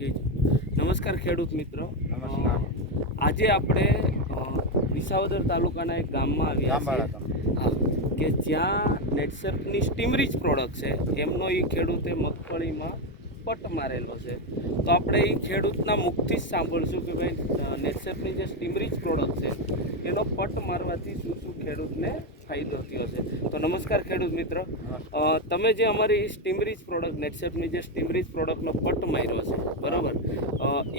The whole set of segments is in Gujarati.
કહેજો નમસ્કાર ખેડૂત મિત્રો. નમસ્કાર. આજે આપણે વિસાવદર તાલુકાના એક ગામમાં આવ્યા છીએ. કે જ્યાં નેટસર્ફની સ્ટીમરીચ પ્રોડક્ટ છે એમનો એ ખેડૂતે મગફળીમાં પટ મારેલો છે. તો આપણે એ ખેડૂતના મુખથી જ સાંભળશું કે ભાઈ નેટસર્ફની જે સ્ટીમરીચ પ્રોડક્ટ છે એનો પટ મારવાથી ખેડૂતને ફાયદો થયો છે. તો નમસ્કાર ખેડૂત મિત્ર. તમે જે અમારી સ્ટીમરીચ પ્રોડક્ટ નેટસેપની જે સ્ટીમરીજ પ્રોડક્ટનો પટ માર્યો છે, બરાબર?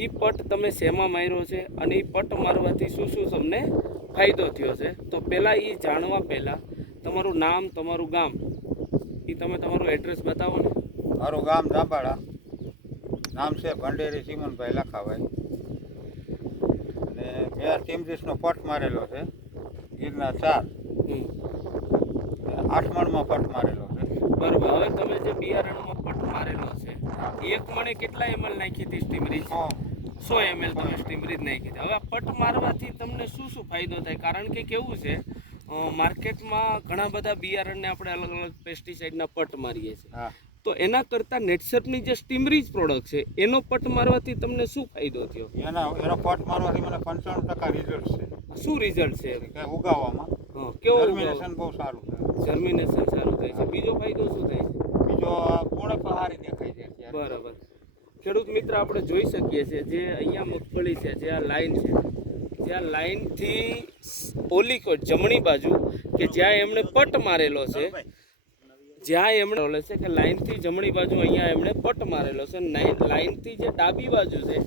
એ પટ તમે શેમાં માર્યો છે અને એ પટ મારવાથી શું શું તમને ફાયદો થયો છે? તો પહેલાં એ જાણવા પહેલાં તમારું નામ, તમારું ગામ એ તમે તમારું એડ્રેસ બતાવો ને. મારું ગામ જાંબાળા નામ છે ભંડેરી ચીમનભાઈ લખાભાઈ અને મેં ટીમરીસનો પટ મારેલો છે. ગીરના ચાર. હમ. આઠ પટ મારેલો છે. બરાબર. હવે તમે જે બિયારણમાં પટ મારેલો છે એક મણે કેટલા એમએલ નાખી હતી સ્ટીમરી સો એમએલ તમે સ્ટીમરી જ નાખી હતી. હવે પટ મારવાથી તમને શું શું ફાયદો થાય? કારણ કે કેવું છે માર્કેટમાં ઘણા બધા બિયારણને આપણે અલગ અલગ પેસ્ટિસાઇડના પટ મારીએ છીએ. તો એના કરતાં નેટસેપની જે સ્ટીમરીજ પ્રોડક્ટ છે એનો પટ મારવાથી તમને શું ફાયદો થયો? એના એનો પટ મારવાથી મને પંચાણું ટકા રિઝલ્ટ છે. શું રિઝલ્ટ છે? ઉગાવવામાં? કેવું જર્મિનેશન બહુ સારું છે. જર્મિનેશન સારું થાય છે. બીજો ફાયદો શું થાય છે? બીજો ગુણ પણ સારી દેખાય છે બરાબર. ખેડૂત મિત્ર આપણે જોઈ શકીએ છીએ જે અહીંયા મગફળી છે જે આ લાઈન છે. જ્યાં આ લાઈનથી ઓલી કોટ જમણી બાજુ કે જ્યાં એમણે પટ મારેલો છે જ્યાં એમણે રોલે છે કે લાઇનથી જમણી બાજુ અહીંયા એમણે પટ મારેલો છે. લાઇનથી જે ડાબી બાજુ છે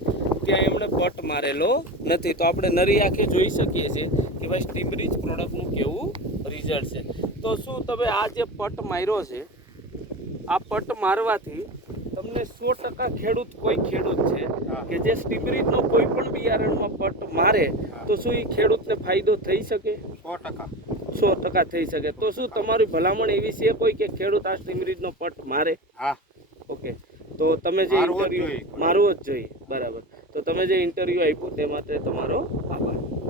ત્યાં એમણે પટ મારેલો નથી. તો આપણે નરી આંખે જોઈ શકીએ છીએ કે ભાઈ સ્ટીમરીચ પ્રોડક્ટનું કેવું રિઝલ્ટ છે. તો શું તમે આ જે પટ માર્યો છે આ પટ મારવાથી તમને સો ટકા ખેડૂત કોઈ ખેડૂત છે કે જે સ્ટીમરીનો કોઈ પણ બિયારણમાં પટ મારે તો શું એ ખેડૂતને ફાયદો થઈ શકે? સો ટકા. સો ટકા થઈ શકે. તો શું તમારી ભલામણ એવી છે કોઈ કે ખેડૂત આ સ્ટીમરીજનો પટ મારે? હા. ઓકે. તો તમે જે ઇન્ટરવ્યુ. મારવો જ જોઈએ. બરાબર. તો તમે જે ઇન્ટરવ્યુ આપ્યું તે માટે તમારો